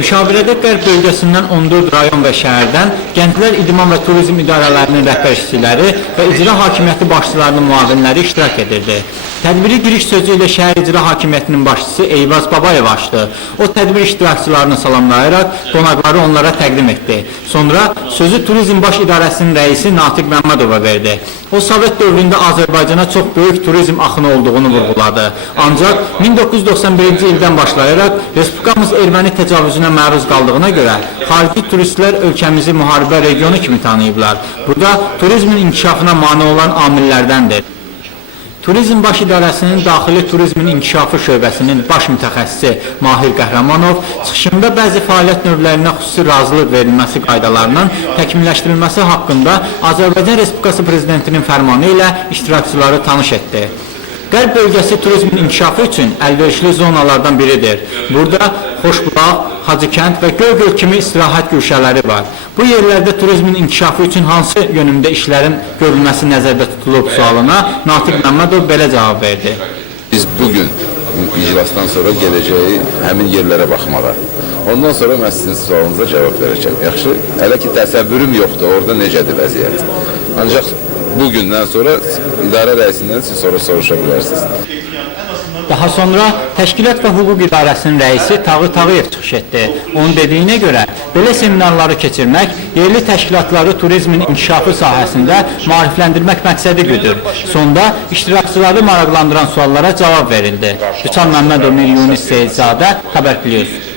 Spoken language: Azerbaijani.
Müşavirədə Qərb bölgəsindən 14 rayon və şəhərdən Gənclər İdman və Turizm İdarələrinin rəhbərçiləri və icra hakimiyyəti başçılarının müavinləri iştirak edirdi. Tədbiri giriş sözü ilə şəhər icra hakimiyyətinin başçısı Eyvaz Babayev açdı. O tədbir iştirakçılarını salamlayaraq qonaqları onlara təqdim etdi. Sonra sözü Turizm Baş İdarəsinin rəisi Natiq Məmmədova verdi. O, Sovet dövründə Azərbaycana çox böyük turizm axını olduğunu vurğuladı. Ancaq 1991-ci ildən başlayaraq Respublikamız erməni təcavüzünə məruz qaldığına görə xarici turistlər ölkəmizi müharibə regionu kimi tanıyıblar. Bu da turizmin inkişafına mane olan amillərdəndir. Turizm Baş İdarəsinin Daxili Turizmin İnkişafı şöbəsinin baş mütəxəssisi Mahir Qəhrəmanov çıxışında bəzi fəaliyyət növlərinə xüsusi razılıq verilməsi qaydalarının təkmilləşdirilməsi haqqında Azərbaycan Respublikası Prezidentinin fərmanı ilə iştirakçıları tanış etdi. Qərb bölgəsi turizmin inkişafı üçün əlverişli zonalardan biridir. Burada Xoşbulaq, Hacıkənd və Göygöl kimi istirahət güşələri var. Bu yerlərdə turizmin inkişafı üçün hansı yönümdə işlərin görülməsi nəzərdə tutulub sualına Natiq Məmmədov belə cavab verdi. Biz bugün iclasdan sonra gələcəyi həmin yerlərə baxmağa. Ondan sonra mən sizin sualınıza cavab verəcəm. Yaxşı, hələ ki təsəvvürüm yoxdur, orada necədir vəziyyət. Ancaq bugündən sonra idarə rəisindən siz sonra soruşa bilərsiniz. Daha sonra Təşkilat və Hüquq İdarəsinin rəisi Tağı Tağıyev çıxış etdi. Onun dediyinə görə belə seminarları keçirmək yerli təşkilatları turizmin inkişafı sahəsində maarifləndirmək məqsədi güdür. Sonda iştirakçıları maraqlandıran suallara cavab verildi. Rüçhan Məmmədov, Mir Yunis Seyidzadə, Xəbər Plus.